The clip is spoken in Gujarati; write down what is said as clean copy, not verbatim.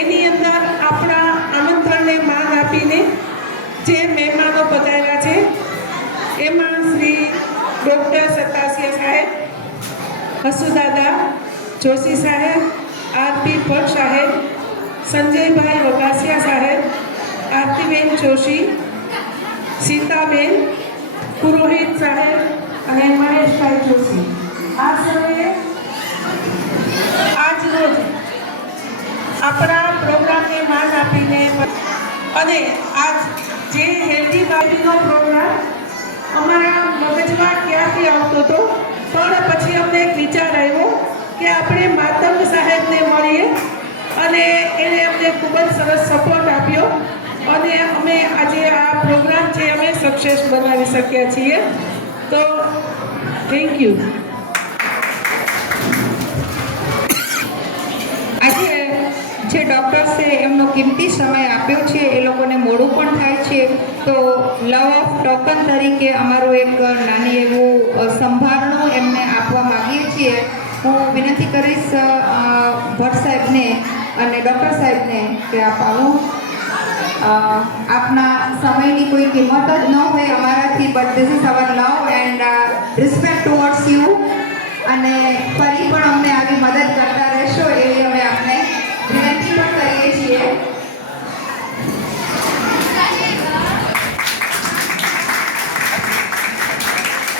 એની અંદર આપણા આમંત્રણને માન આપીને જે મહેમાનો પધાર્યા છે એમાં શ્રી ડૉક્ટર સતાસિયા સાહેબ, હસુદાદા જોશી સાહેબ, આરતી ભટ્ટ સાહેબ, સંજયભાઈ વગાસિયા સાહેબ, આરતીબેન જોશી, સીતાબેન, પુરોહિત સાહેબ અને મહેશભાઈ જોશી, આ સર્વે આજ રોજ આપણા પ્રોગ્રામને માન આપીને અને આજ જે હેલ્ધી બાબીનો પ્રોગ્રામ અમારા મગજમાં ક્યાંથી આવતો હતો, પણ પછી અમને એક વિચાર આવ્યો કે આપણે માતંગ સાહેબને મળીએ અને એને અમને ખૂબ જ સરસ સપોર્ટ આપ્યો અને અમે આજે આ પ્રોગ્રામ છે અમે સક્સેસ બનાવી શક્યા છીએ. તો થેન્ક યુ. આજે જે ડૉક્ટર્સે એમનો કિંમતી સમય આપ્યો છે, એ લોકોને મોડું પણ થાય છે, તો લવ ઓફ ટોકન તરીકે અમારું એક નાની એવું સંભારણું એમને આપવા માગીએ છીએ. હું વિનંતી કરીશ ભટ્ટ સાહેબને અને ડૉક્ટર સાહેબને કે આપ આવો. આપના સમયની કોઈ કિંમત જ ન હોય અમારાથી, but this is our love and respect towards you. અને ફરી પણ અમને આવી મદદ કરતા